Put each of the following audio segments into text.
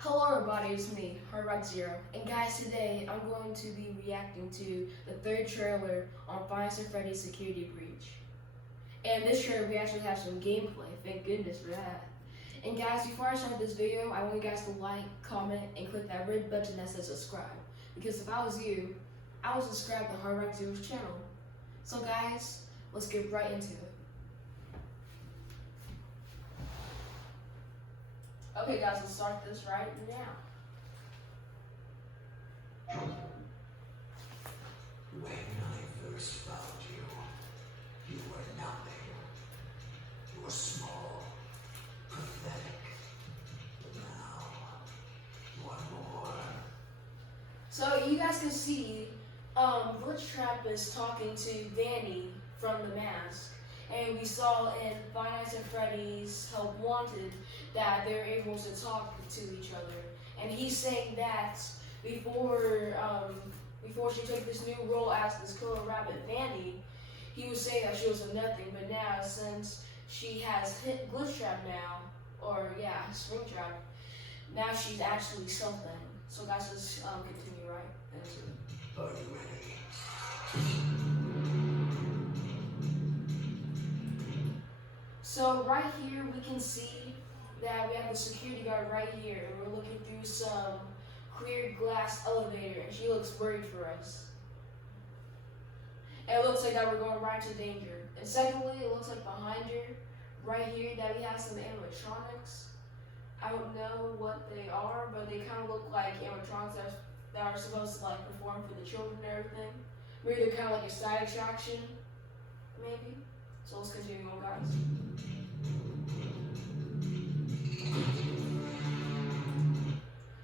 Hello everybody, it's me, HardRock0, and guys, today I'm going to be reacting to the third trailer on Five Nights at Freddy's Security Breach. And this trailer we actually have some gameplay, thank goodness for that. And guys, before I start this video, I want you guys to like, comment, and click that red button that says subscribe. Because if I was you, I would subscribe to HardRock0's channel. So guys, let's get right into it. Okay guys, let's start this right now. When I first found you, you were nothing. You were small, pathetic. But now, you are more. So you guys can see, Glitchtrap is talking to Danny from The Mask. And we saw in Five Nights at Freddy's Help Wanted that they're able to talk to each other. And he's saying that before she took this new role as this killer rabbit Vandy, he was saying that she was a nothing. But now, since she has hit Glitchtrap now, or yeah, Springtrap, now she's actually something. So guys, let's continue right into it. Are you ready? So right here we can see that we have the security guard right here, and we're looking through some clear glass elevator, and she looks worried for us. And it looks like that we're going right into danger. And secondly, it looks like behind her, right here, that we have some animatronics. I don't know what they are, but they kind of look like animatronics that are supposed to like perform for the children and everything. Maybe they're kind of like a side attraction, maybe. So let's continue on, guys.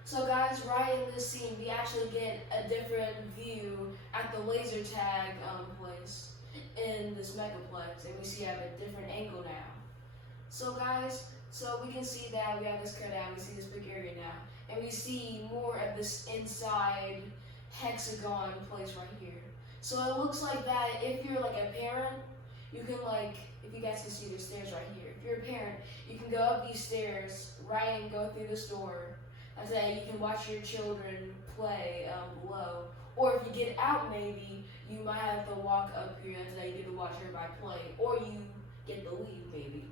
So guys, right in this scene, we actually get a different view at the laser tag place in this megaplex, and we see at a different angle now. So guys, so we can see that we have this cutout, we see this big area now, and we see more of this inside hexagon place right here. So it looks like that if you're like a parent, you can like, if you guys can see the stairs right here, if you're a parent, you can go up these stairs, right, and go through this door. After that, you can watch your children play below. Or if you get out, maybe, you might have to walk up here. After that, you get to watch everybody play. Or you get to leave, maybe.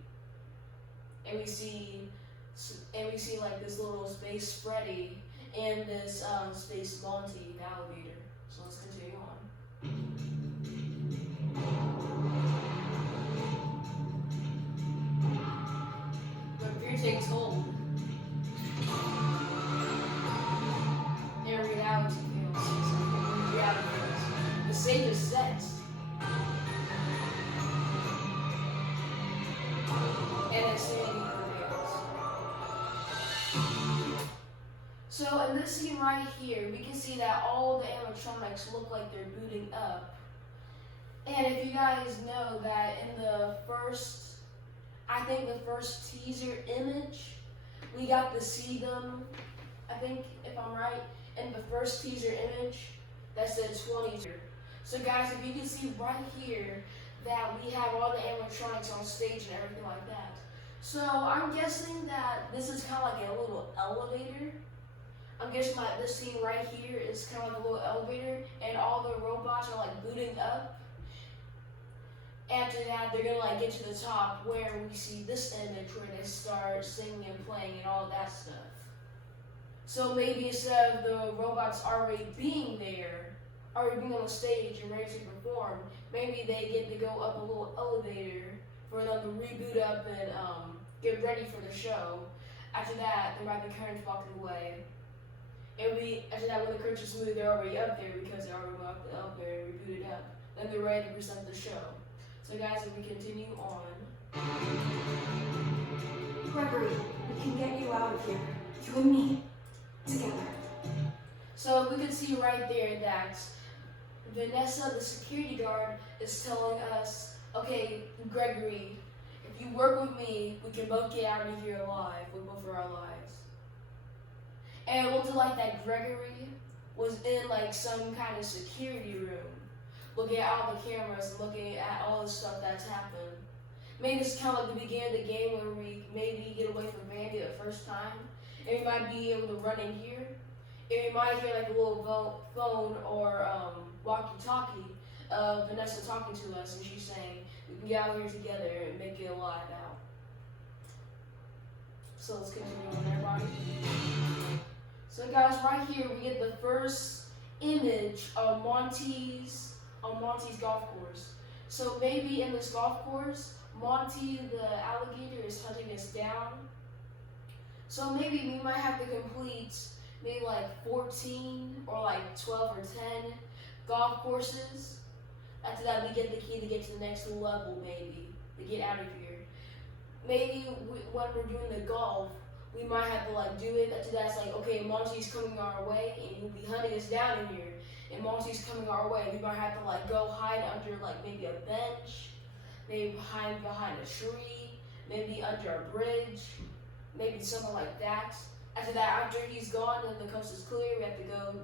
And we see like this little space Freddy and this space Monty elevator. So let's continue on. But fear takes hold. And reality fails. Reality fails. The stage is set. And insanity prevails. So in this scene right here, we can see that all the animatronics look like they're booting up. And if you guys know that in the first, I think the first teaser image, we got to see them, I think, if I'm right, in the first teaser image that said 20 here. So guys, if you can see right here that we have all the animatronics on stage and everything like that. So I'm guessing that this is kind of like a little elevator. I'm guessing that this scene right here is kind of like a little elevator, and all the robots are like booting up. After that, they're gonna like get to the top where we see this image where they start singing and playing and all that stuff. So maybe instead of the robots already being there, already being on the stage and ready to perform, maybe they get to go up a little elevator for them to reboot up and get ready for the show. After that, there might be curtains blocking the way. And after that, when the curtains are smooth, they're already up there because they already went up the elevator and rebooted up. Then they're ready to present the show. So guys, if we continue on. Gregory, we can get you out of here. You and me, together. So we can see right there that Vanessa, the security guard, is telling us, okay, Gregory, if you work with me, we can both get out of here alive, with both of our lives. And it looked like that Gregory was in like some kind of security room, looking at all the cameras and looking at all the stuff that's happened. Maybe it's kind of like the beginning of the game where we maybe get away from Vandy the first time, and we might be able to run in here. And we might hear like a little phone or walkie-talkie of Vanessa talking to us, and she's saying, we can get out here together and make it alive out. So let's continue on there, everybody. So guys, right here we get the first image of Monty's golf course. So maybe in this golf course, Monty the alligator is hunting us down. So maybe we might have to complete maybe like 14 or like 12 or 10 golf courses. After that, we get the key to get to the next level, maybe, to get out of here. Maybe when we're doing the golf, we might have to like do it. After that, it's like, okay, Monty's coming our way, and he'll be hunting us down in here. And Monty's coming our way. We might have to like go hide under like maybe a bench, maybe hide behind a tree, maybe under a bridge, maybe something like that. After that, after he's gone and the coast is clear, we have to go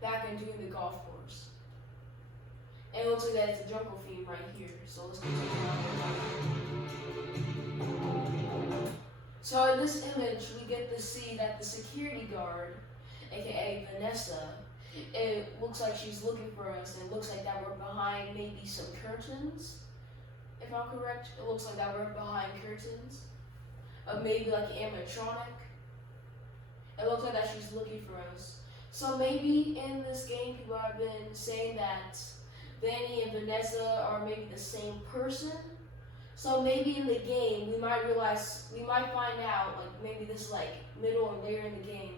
back and do the golf course. And it looks like that it's a jungle theme right here. So let's continue on. So in this image, we get to see that the security guard, aka Vanessa, it looks like she's looking for us, and it looks like that we're behind maybe some curtains. If I'm correct, it looks like that we're behind curtains of maybe like an animatronic. It looks like that she's looking for us. So maybe in this game, people have been saying that Vanny and Vanessa are maybe the same person. So maybe in the game, we might find out, like maybe this like middle or later in the game,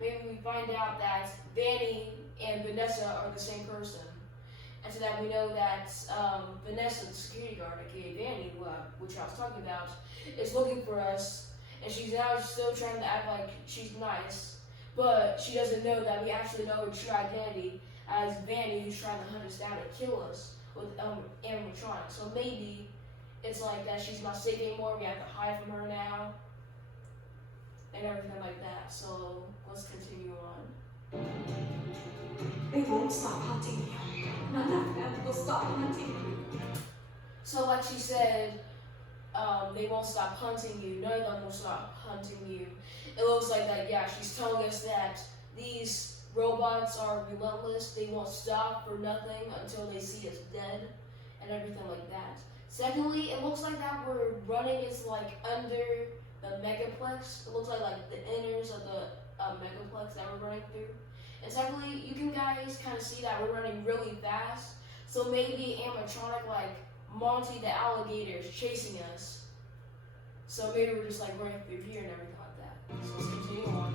maybe we find out that Vanny and Vanessa are the same person. And so that we know that Vanessa, the security guard, aka Vanny, which I was talking about, is looking for us. And she's now still trying to act like she's nice, but she doesn't know that we actually know her true identity as Vanny, who's trying to hunt us down and kill us with animatronics. So maybe it's like that she's not safe anymore, we have to hide from her now, and everything like that. So let's continue on. They won't stop hunting you. None of them will stop hunting you. So like she said, they won't stop hunting you. None of them will stop hunting you. It looks like that, yeah, she's telling us that these robots are relentless. They won't stop for nothing until they see us dead and everything like that. Secondly, it looks like that we're running is like under the megaplex. It looks like the inners of the megaplex that we're running through. And secondly, you can guys kind of see that we're running really fast. So maybe animatronic like Monty the alligator is chasing us. So maybe we're just like running through here and everything like that. So let's continue on.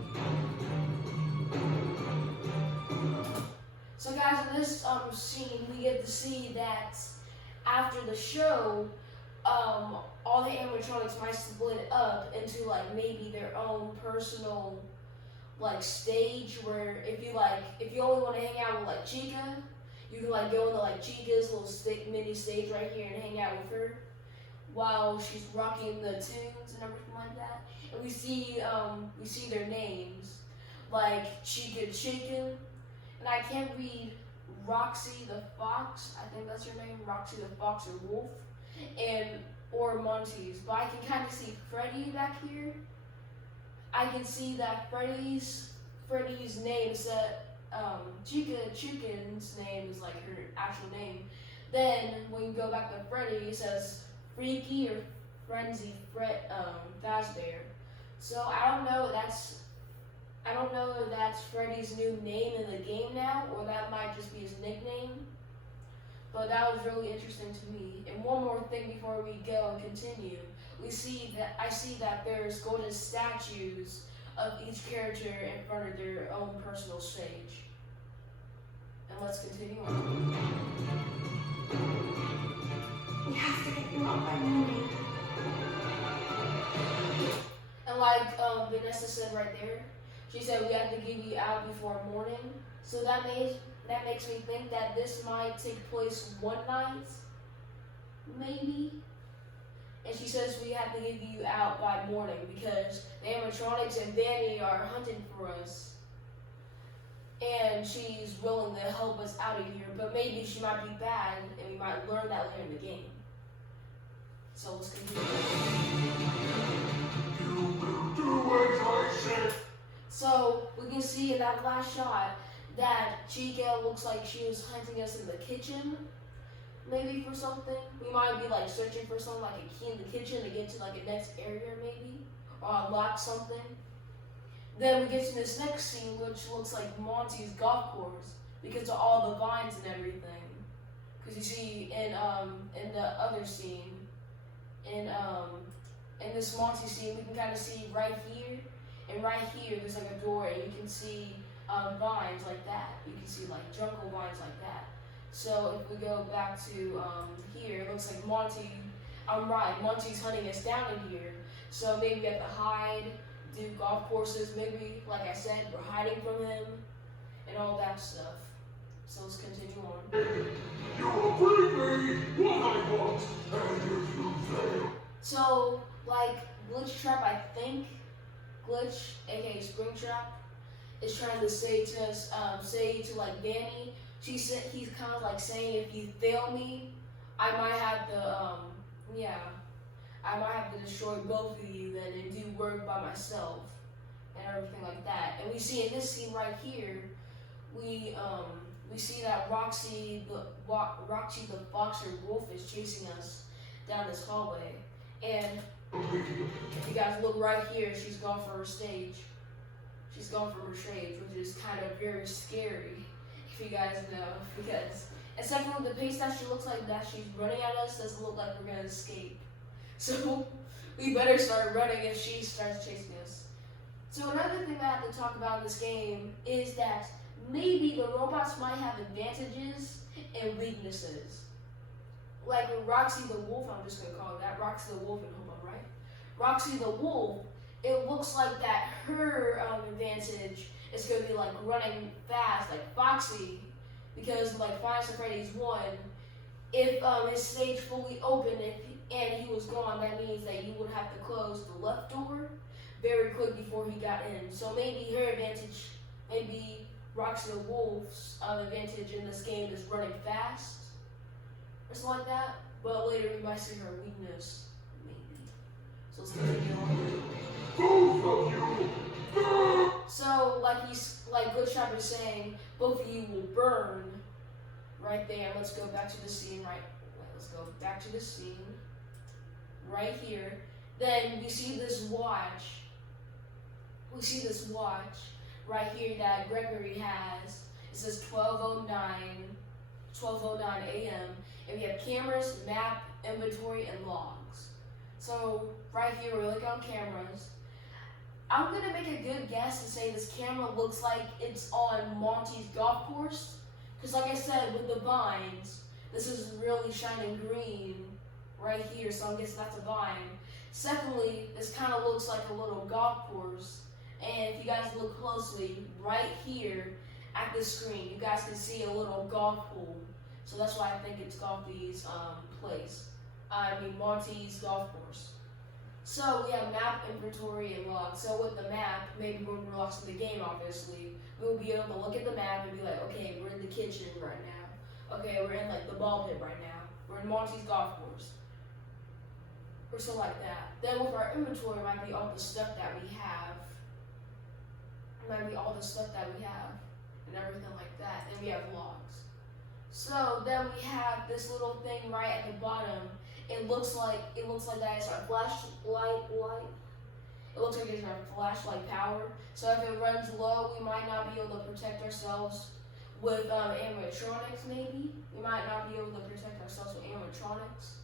So guys, in this scene, we get to see that after the show, all the animatronics might split up into like maybe their own personal like stage, where if you only want to hang out with like Chica, you can like go into like Chica's little mini stage right here and hang out with her while she's rocking the tunes and everything like that. And we see their names like Chica Chicken, and I can't read Roxy the Fox, I think that's her name, Roxy the Fox or Wolf, or Monty's, but I can kind of see Freddy back here. I can see that Freddy's name is that Chica Chicken's name is like her actual name. Then when you go back to Freddy, it says Freaky or Frenzy Fazbear. So I don't know if that's Freddy's new name in the game now, or that might just be his nickname. But that was really interesting to me. And one more thing before we go and continue, I see that there's golden statues of each character in front of their own personal stage. And let's continue on. We have to get you out by morning. And like Vanessa said right there, she said we have to give you out before morning. So that makes me think that this might take place one night, maybe. And she says we have to give you out by morning because the animatronics and Vanny are hunting for us. And she's willing to help us out of here, but maybe she might be bad and we might learn that later in the game. So let's continue. You will do as I said. So we can see in that last shot that Chica looks like she was hunting us in the kitchen, maybe for something. We might be like searching for something like a key in the kitchen to get to like a next area maybe, or unlock something. Then we get to this next scene, which looks like Monty's golf course because of all the vines and everything. Because you see in the other scene, in this Monty scene, we can kind of see right here, and right here there's like a door, and you can see vines like that. You can see like jungle vines like that. So if we go back to here, it looks like Monty. I'm right. Monty's hunting us down in here. So maybe we have to hide, do golf courses. Maybe, like I said, we're hiding from him, and all that stuff. So let's continue on. You will bring me what I want, and if you fail, So, like, Glitch Trap, I think, Glitch, aka Springtrap, is trying to say to us, like Danny, he's kind of like saying, if you fail me, I might have to, I might have to destroy both of you then and do work by myself and everything like that. And we see in this scene right here, we see that Roxy the fox or wolf is chasing us down this hallway. And if you guys look right here, she's gone for her stage. She's gone for her stage, which is kind of very scary, if you guys know. Because except for the pace that she looks like that she's running at us, doesn't look like we're gonna escape. So we better start running if she starts chasing us. So another thing that I have to talk about in this game is that maybe the robots might have advantages and weaknesses. Like Roxy the Wolf, I'm just gonna call it that. Roxy the Wolf, and hold on, right? Roxy the Wolf, it looks like that her advantage is gonna be like running fast, like Foxy, because like Five Nights at Freddy's 1, if his stage fully opened and he was gone, that means that you would have to close the left door very quick before he got in. So maybe her advantage, maybe Roxy the Wolf's advantage in this game is running fast, or something like that. But later we might see her weakness, maybe. So let's continue on. both of you, So like Glitch Trap is saying, both of you will burn right there. Let's go back to the scene Let's go back to the scene right here. Then we see this watch. We see this watch right here that Gregory has. It says 12:09 a.m. and we have cameras, map, inventory, and logs. So right here we're looking on cameras. I'm gonna make a good guess and say this camera looks like it's on Monty's golf course. Because like I said, with the vines, this is really shining green right here, so I'm guessing that's a vine. Secondly, this kind of looks like a little golf course. And if you guys look closely, right here at the screen, you guys can see a little golf pool. So that's why I think it's Golfy's Monty's golf course. So we have map, inventory, and log. So with the map, maybe when we're lost in the game, obviously, we'll be able to look at the map and be like, okay, we're in the kitchen right now. Okay, we're in like the ball pit right now. We're in Monty's golf course. Or something like that. Then with our inventory might be all the stuff that we have. It might be all the stuff that we have and everything like that. Then we have logs. So then we have this little thing right at the bottom. It looks like that is our flashlight light. It looks like it's our flashlight power. So if it runs low, we might not be able to protect ourselves with animatronics. Maybe we might not be able to protect ourselves with animatronics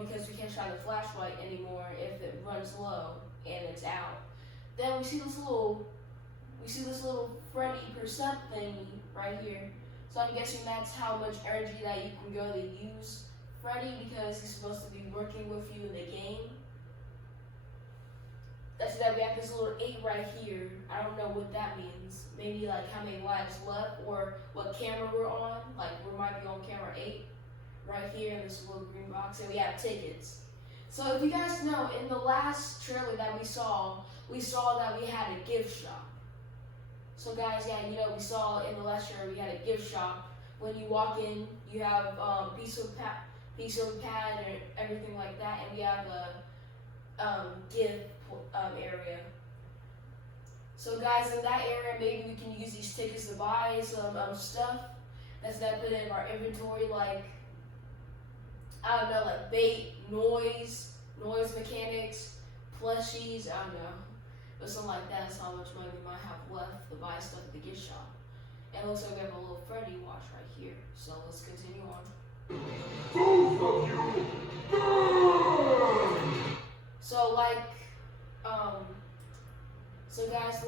because we can't shine the flashlight anymore if it runs low and it's out. Then we see this little Freddy percent thingy right here. So I'm guessing that's how much energy that you can go to use Freddy because he's supposed to be working with you in the game. That's that we have this little 8 right here. I don't know what that means. Maybe like how many lives left or what camera we're on. Like we might be on camera 8 right here in this little green box. And we have tickets. So if you guys know, in the last trailer that we saw that we had a gift shop. So guys, yeah, you know, we saw in the last trailer we had a gift shop. When you walk in, you have piece of pad and everything like that, and we have a gift area. So guys, in that area, maybe we can use these tickets to buy some stuff that's gonna put in our inventory, like, I don't know, like bait, noise mechanics, plushies, I don't know. But something like that is how much money we might have left to buy stuff at the gift shop. And it looks like we have a little Freddy watch right here. So let's continue on. Both of you, burn! So so guys,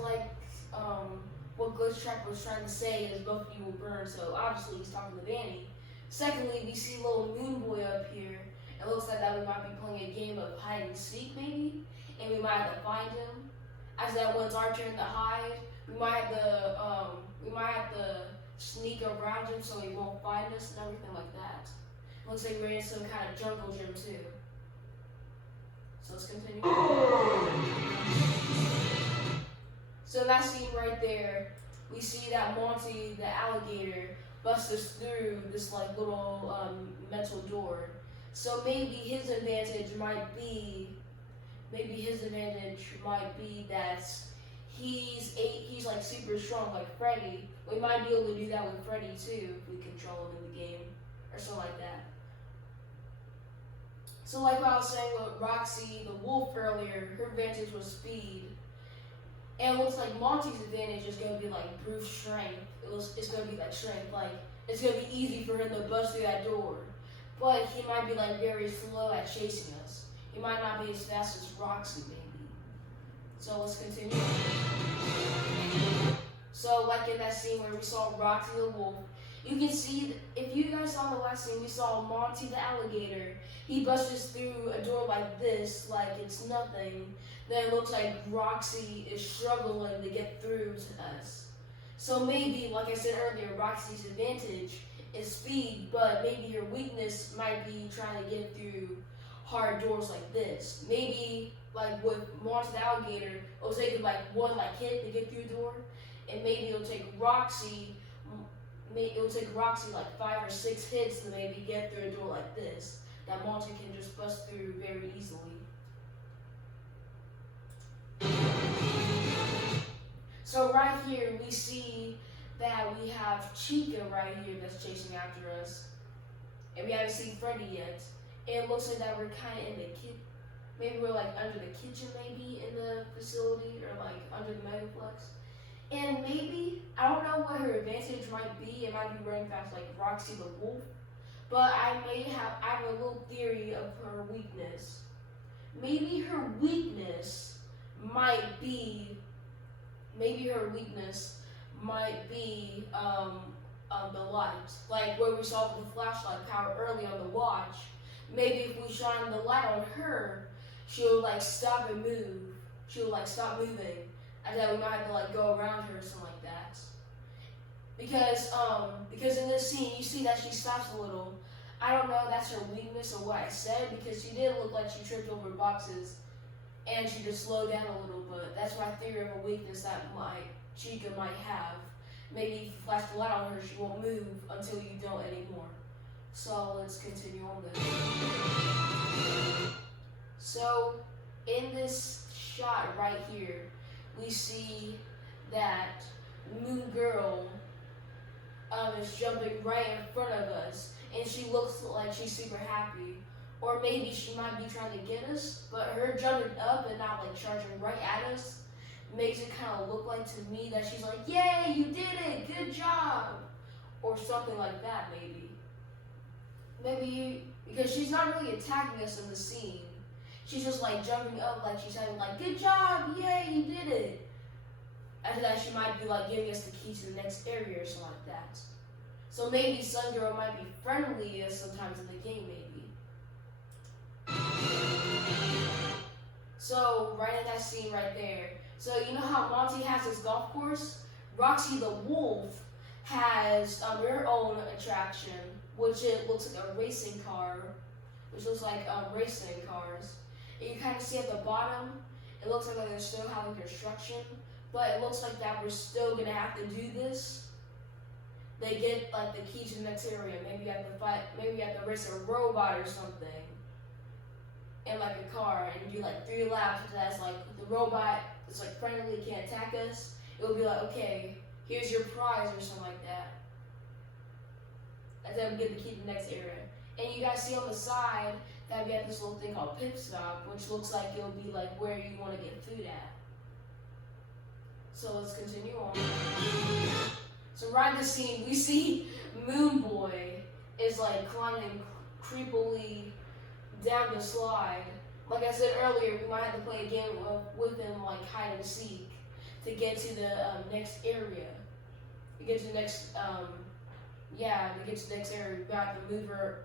what Glitch Trap was trying to say is both of you will burn. So obviously he's talking to Danny. Secondly, we see little Moon Boy up here. It looks like that we might be playing a game of hide and seek maybe, and we might have to find him. As that when it's our turn to hide, we might have to sneak around him so he won't find us and everything like that. Looks like we're in some kind of jungle gym too. So let's continue. So in that scene right there, we see that Monty, the alligator, busts us through this like little metal door. So maybe his advantage might be that he's like super strong like Freddy. We might be able to do that with Freddy too if we control him in the game or something like that. So like what I was saying with Roxy the wolf earlier, her advantage was speed. And it looks like Monty's advantage is gonna be like brute strength. It's gonna be like strength, like it's gonna be easy for him to bust through that door. But he might be like very slow at chasing us. He might not be as fast as Roxy maybe. So let's continue. So like in that scene where we saw Roxy the wolf, you can see, if you guys saw the last scene, we saw Monty the alligator. He busts through a door like this, like it's nothing. Then it looks like Roxy is struggling to get through to us. So maybe, like I said earlier, Roxy's advantage is speed, but maybe her weakness might be trying to get through hard doors like this. Maybe like with Monty the alligator, it'll take like one hit to get through the door, and maybe it'll take Roxy like 5 or 6 hits to maybe get through a door like this that Monty can just bust through very easily. So right here we see that we have Chica right here that's chasing after us, and we haven't seen Freddy yet. And it looks like that we're kind of in the maybe we're like under the kitchen, maybe in the facility, or like under the Megaplex. And maybe, I don't know what her advantage might be. It might be running fast like Roxy the wolf. But I have a little theory of her weakness. Maybe her weakness might be the light. Like where we saw the flashlight power early on the watch. Maybe if we shine the light on her, she'll like stop and move. She'll like stop moving. And then we might have to like go around her or something like that. Because in this scene you see that she stops a little. I don't know if that's her weakness or what I said, because she did look like she tripped over boxes and she just slowed down a little bit. That's my theory of a weakness that Chica might have. Maybe if you flash the light on her, she won't move until you don't anymore. So let's continue on this. So in this shot right here, we see that Moon Girl is jumping right in front of us, and she looks like she's super happy. Or maybe she might be trying to get us, but her jumping up and not like charging right at us makes it kind of look like to me that she's like, yay, you did it, good job, or something like that maybe. Maybe, because she's not really attacking us in the scene. She's just like jumping up like she's having like, good job, yay, you did it. After that, she might be like giving us the key to the next area or something like that. So maybe Sun Girl might be friendly sometimes in the game, maybe. So right in that scene right there. So you know how Monty has his golf course? Roxy the wolf has her own attraction, which it looks like a racing car, which looks like racing cars. And you kind of see at the bottom, it looks like they're still having construction, but it looks like that we're still gonna have to do this. They get like the key to the next area. Maybe you have to fight. Maybe you have to race a robot or something in like a car and do like 3 laps. That's like the robot it's like friendly, can't attack us, it would be like, okay, here's your prize or something like that. And then we get to keep the next area. And you guys see on the side that we have this little thing called pit stop, which looks like it'll be like where you want to get food at. So let's continue on. So right in this scene, we see Moon Boy is like climbing creepily down the slide. Like I said earlier, we might have to play a game with him, like hide and seek, to get to the next area. To get to the next, to get to the next area, we might have to move her.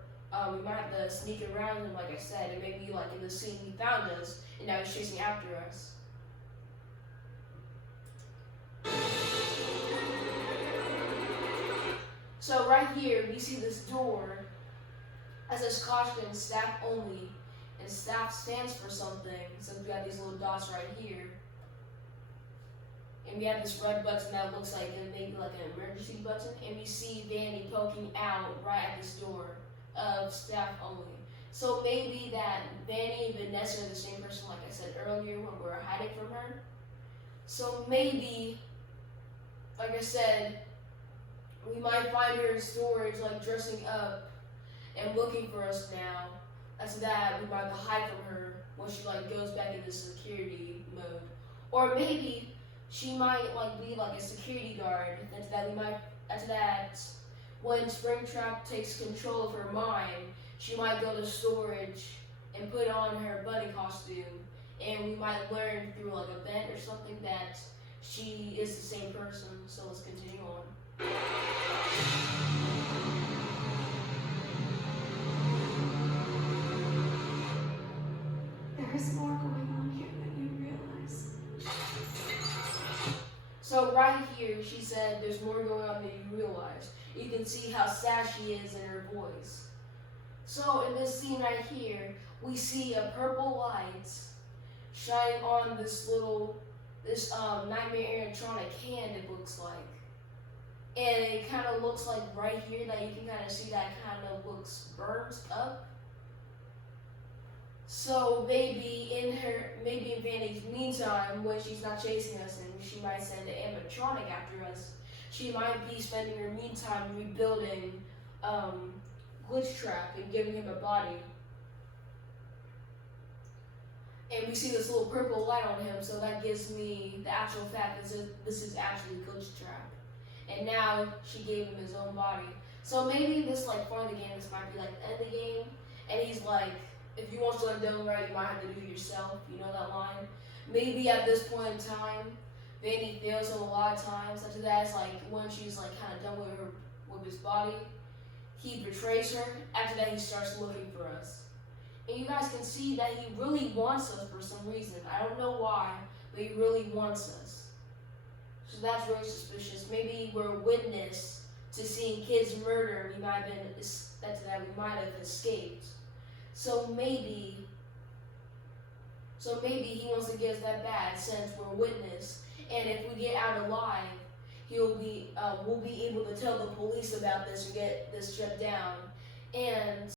We might have to sneak around him, like I said, and maybe like in the scene he found us, and now he's chasing after us. So right here, we see this door that says caution, staff only, and staff stands for something. So we got these little dots right here. And we have this red button that looks like maybe like an emergency button, and we see Vanny poking out right at this door of staff only. So maybe that Vanny and Vanessa are the same person, like I said earlier when we were hiding from her. So maybe, like I said, we might find her in storage, like dressing up and looking for us now. After that, we might have to hide from her when she like goes back into security mode. Or maybe she might like be like a security guard. After that, when Springtrap takes control of her mind, she might go to storage and put on her bunny costume, and we might learn through like a vent or something that she is the same person. So let's continue on. There is more going on here than you realize. So right here, she said there's more going on than you realize. You can see how sad she is in her voice. So in this scene right here, we see a purple light shining on this Nightmare animatronic hand, it looks like. And it kind of looks like right here that you can kind of see that kind of looks burnt up. So maybe in Vanny's meantime, when she's not chasing us and she might send an animatronic after us, she might be spending her meantime rebuilding Glitchtrap and giving him a body. And we see this little purple light on him, so that gives me the actual fact that this is actually Glitchtrap. And now she gave him his own body. So maybe this like part of the game, this might be like the end of the game, and he's like, if you want something done right, you might have to do it yourself. You know that line? Maybe at this point in time, Vanny fails him a lot of times. After that, it's like when she's like kind of done with his body, he betrays her. After that, he starts looking for us. And you guys can see that he really wants us for some reason. I don't know why, but he really wants us. So that's really suspicious. Maybe we're a witness to seeing kids murder. We might have escaped. So maybe he wants to get us that bad since we're a witness. And if we get out alive, we'll be able to tell the police about this and get this shut down. And